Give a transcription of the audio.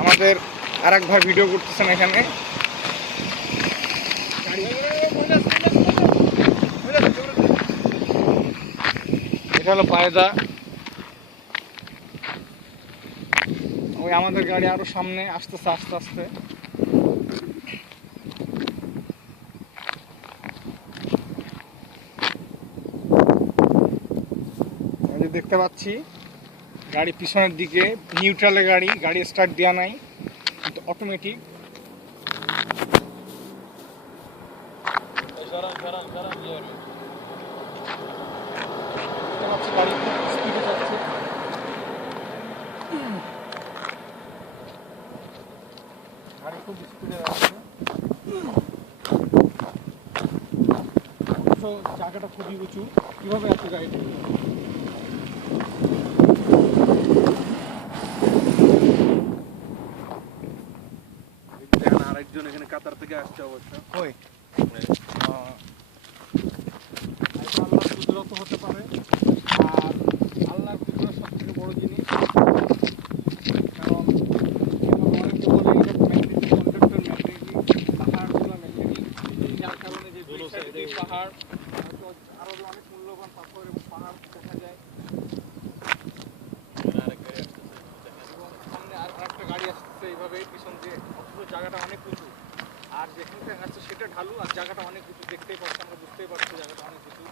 আমাদের আর এক ভাই ভিডিও করতেছেন এখানে। এটা হলো পায়দা। ওই আমাদের গাড়ি আরো সামনে আসতেছে আস্তে আস্তে। দেখতে পাচ্ছি গাড়ি পিছনের দিকে নিউট্রালে, গাড়ি স্টার্ট দেওয়া নাই, কিন্তু অটোমেটিক। গাড়ি খুব স্পিডে যাচ্ছে। গাড়ি খুব স্পিডে যাচ্ছে। জায়গাটা খুবই উঁচু, কিভাবে আছে গাড়িটা? আরেকজন এখানে কাতার থেকে আসছে অবশ্য। ওই আল্লাহর কুদরত হতে পারে। আর আল্লাহর কুদরত সব থেকে বড় জিনিস, কারণ অনেকে বলে এটা ম্যাগনেটিক কন্ডাক্টর, ম্যাগনেটিক পাহাড়গুলো ম্যাগনেটিক, যার কারণে যে দুই সাইডে পাহাড়, আরো অনেক মূল্যবান পাথর এবং পাহাড় দেখা যায়। এবং সামনে আর একটা গাড়ি আসছে এইভাবে পিছন দিয়ে, অথচ জায়গাটা অনেক উঁচু। আর যেখান থেকে আসছে সেটা ঢালু, আর জায়গাটা অনেক উঁচু। দেখতেই পাচ্ছি, আমরা বুঝতেই পারছি জায়গাটা অনেক উঁচু।